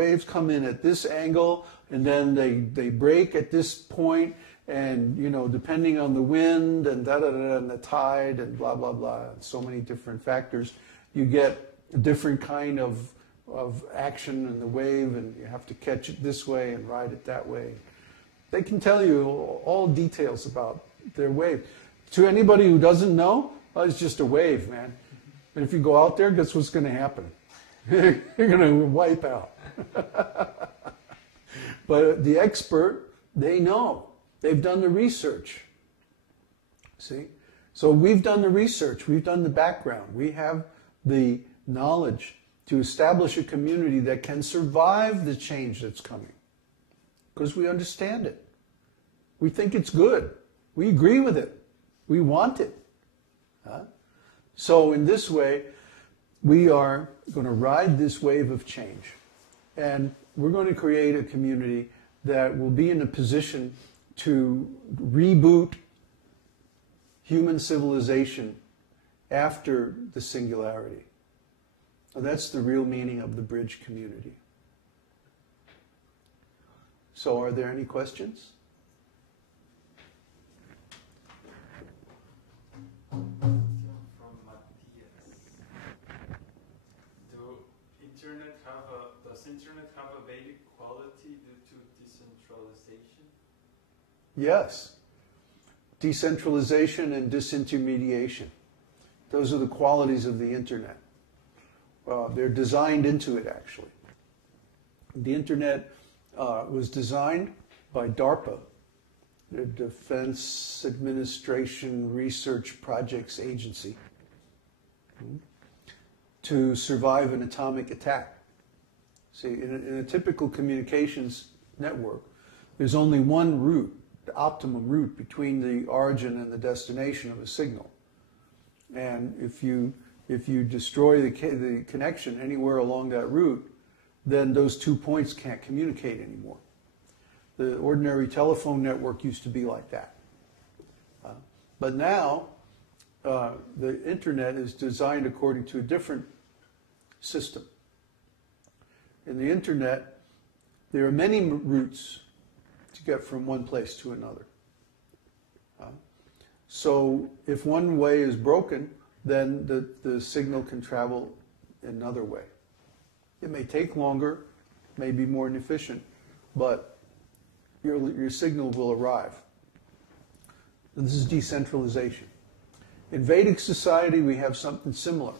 waves come in at this angle, and then they break at this point, and depending on the wind and and the tide and blah blah blah, and so many different factors, you get a different kind of action in the wave, and you have to catch it this way and ride it that way. They can tell you all details about their wave. To anybody who doesn't know, it's just a wave, man. And if you go out there, guess what's going to happen? You're going to wipe out. But the expert, they know. They've done the research. See? So we've done the research. We've done the background. We have the knowledge to establish a community that can survive the change that's coming. Because we understand it. We think it's good. We agree with it. We want it. So in this way, we are going to ride this wave of change. And we're going to create a community that will be in a position to reboot human civilization after the singularity. And that's the real meaning of the bridge community. So are there any questions? Does internet have a Vedic quality due to decentralization? Yes. Decentralization and disintermediation. Those are the qualities of the internet. They're designed into it, actually. The internet was designed by DARPA, the Defense Administration Research Projects Agency, to survive an atomic attack. See, in a typical communications network, there's only one route, the optimum route between the origin and the destination of a signal. And if you destroy the connection anywhere along that route, then those 2 points can't communicate anymore. The ordinary telephone network used to be like that. But now, the internet is designed according to a different system. In the internet, there are many routes to get from one place to another. So if one way is broken, then the signal can travel another way. It may take longer, may be more inefficient, but your signal will arrive. This is decentralization. In Vedic society, we have something similar,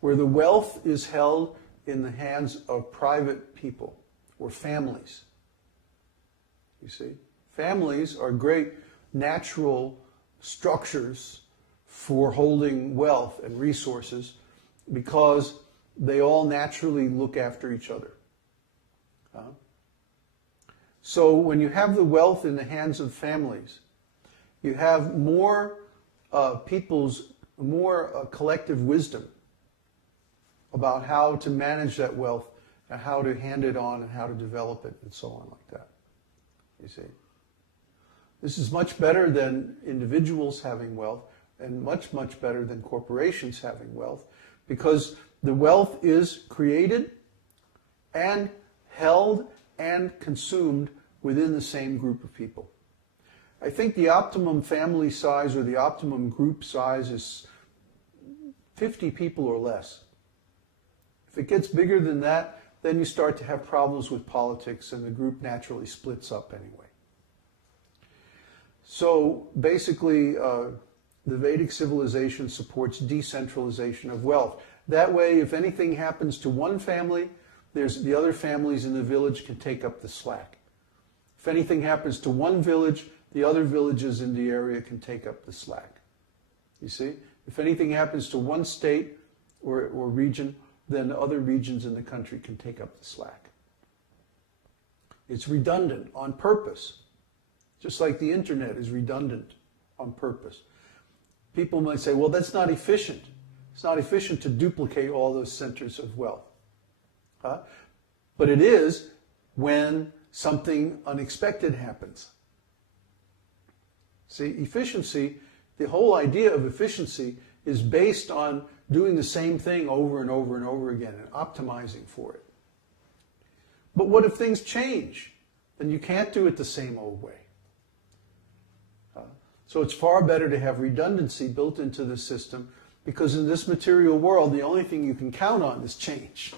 where the wealth is held in the hands of private people or families. You see? Families are great natural structures for holding wealth and resources because they all naturally look after each other. So when you have the wealth in the hands of families, you have more collective wisdom about how to manage that wealth and how to hand it on and how to develop it and so on like that. You see? This is much better than individuals having wealth and much, much better than corporations having wealth because the wealth is created and held and consumed within the same group of people. I think the optimum family size or the optimum group size is 50 people or less. If it gets bigger than that, then you start to have problems with politics and the group naturally splits up anyway. So basically, the Vedic civilization supports decentralization of wealth. That way, if anything happens to one family, the other families in the village can take up the slack. If anything happens to one village, the other villages in the area can take up the slack. You see? If anything happens to one state or region, then other regions in the country can take up the slack. It's redundant on purpose, just like the internet is redundant on purpose. People might say, well, that's not efficient. It's not efficient to duplicate all those centers of wealth. But it is when something unexpected happens. See, efficiency, the whole idea of efficiency is based on doing the same thing over and over and over again and optimizing for it. But what if things change? Then you can't do it the same old way. So it's far better to have redundancy built into the system, because in this material world, the only thing you can count on is change.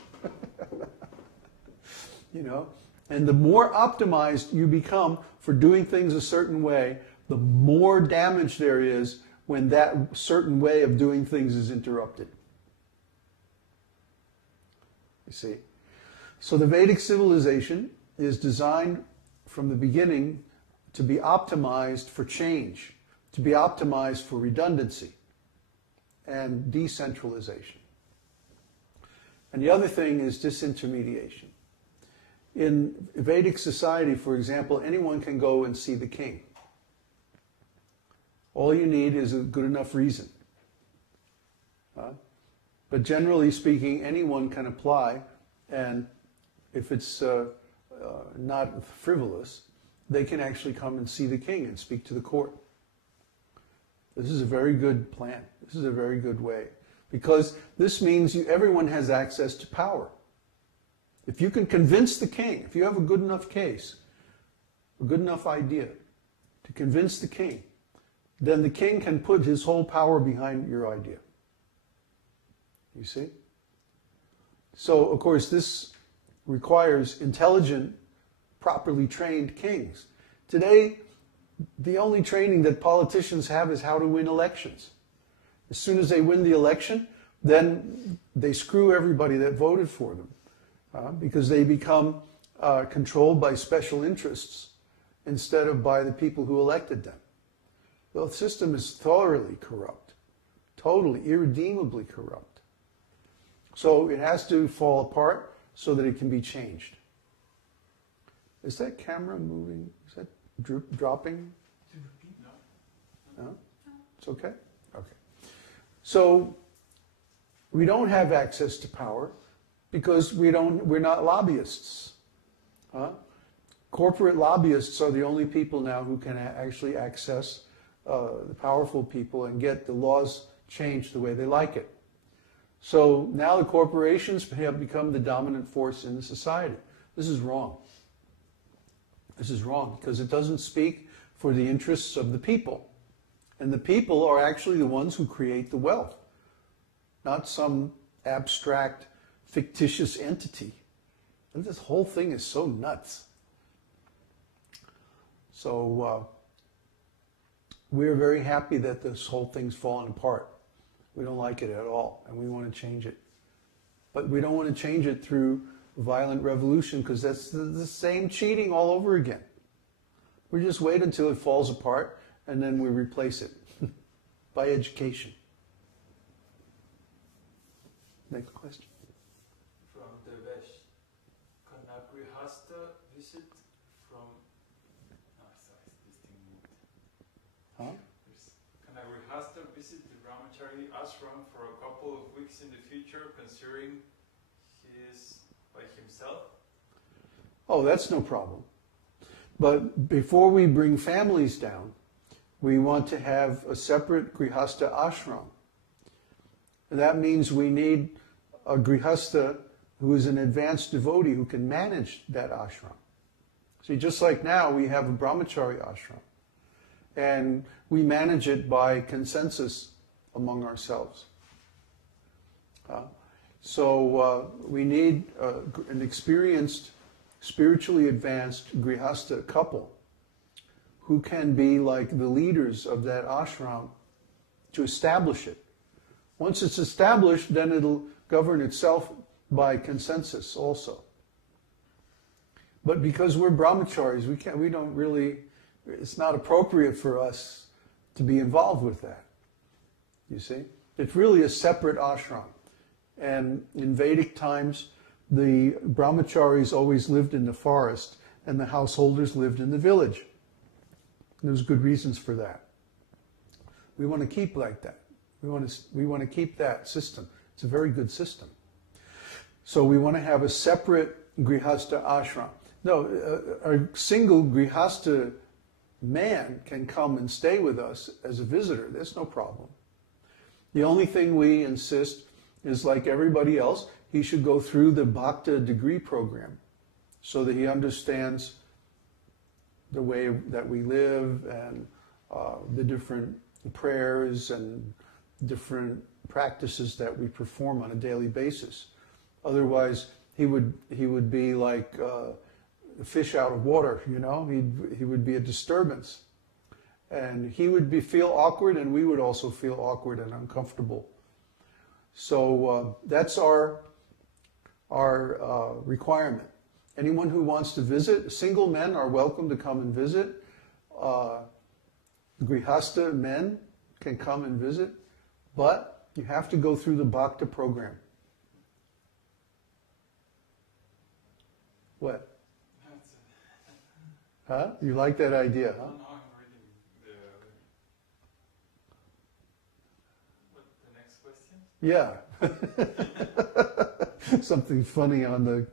You know? And the more optimized you become for doing things a certain way, the more damage there is when that certain way of doing things is interrupted. You see? So the Vedic civilization is designed from the beginning to be optimized for change, to be optimized for redundancy and decentralization. And the other thing is disintermediation. In Vedic society, for example, anyone can go and see the king. All you need is a good enough reason. But generally speaking, anyone can apply, and if it's not frivolous, they can actually come and see the king and speak to the court. This is a very good plan. This is a very good way. Because this means everyone has access to power. If you can convince the king, if you have a good enough case, a good enough idea to convince the king, then the king can put his whole power behind your idea. You see? So, of course, this requires intelligent, properly trained kings. Today, the only training that politicians have is how to win elections. As soon as they win the election, then they screw everybody that voted for them. Because they become controlled by special interests instead of by the people who elected them. The system is thoroughly corrupt, totally, irredeemably corrupt. So it has to fall apart so that it can be changed. Is that camera moving? Is that dropping? No? It's okay? Okay. So we don't have access to power, because we're not lobbyists. Corporate lobbyists are the only people now who can actually access the powerful people and get the laws changed the way they like it. So now the corporations have become the dominant force in the society. This is wrong. This is wrong because it doesn't speak for the interests of the people. And the people are actually the ones who create the wealth, not some abstract fictitious entity. And this whole thing is so nuts. So we're very happy that this whole thing's fallen apart. We don't like it at all, and we want to change it. But we don't want to change it through violent revolution, because that's the same cheating all over again. We just wait until it falls apart, and then we replace it by education. Next question. Visit from... sorry, this thing moved. Huh? Can a grihasta visit the brahmachari ashram for a couple of weeks in the future, considering he is by himself? Oh, that's no problem. But before we bring families down, we want to have a separate grihasta ashram. And that means we need a grihasta who is an advanced devotee who can manage that ashram. See, just like now, we have a brahmachari ashram. And we manage it by consensus among ourselves. So we need an experienced, spiritually advanced grihasta couple who can be like the leaders of that ashram to establish it. Once it's established, then it'll govern itself by consensus also. But because we're brahmacharis, we don't really, it's not appropriate for us to be involved with that. You see? It's really a separate ashram. And in Vedic times, the brahmacharis always lived in the forest and the householders lived in the village. And there's good reasons for that. We want to keep like that. We want to keep that system. It's a very good system. So we want to have a separate grihasta ashram. No, a single grihasta man can come and stay with us as a visitor. There's no problem. The only thing we insist is, like everybody else, he should go through the Bhakta degree program. so that he understands the way that we live and the different prayers and different practices that we perform on a daily basis. Otherwise, he would be like a fish out of water, you know. He would be a disturbance, and he would feel awkward, and we would also feel awkward and uncomfortable. So that's our requirement. Anyone who wants to visit, single men are welcome to come and visit. Grihasta men can come and visit, but you have to go through the Bhakta program. What? Huh? You like that idea, huh? No, I'm reading the next question. Yeah. Something funny on the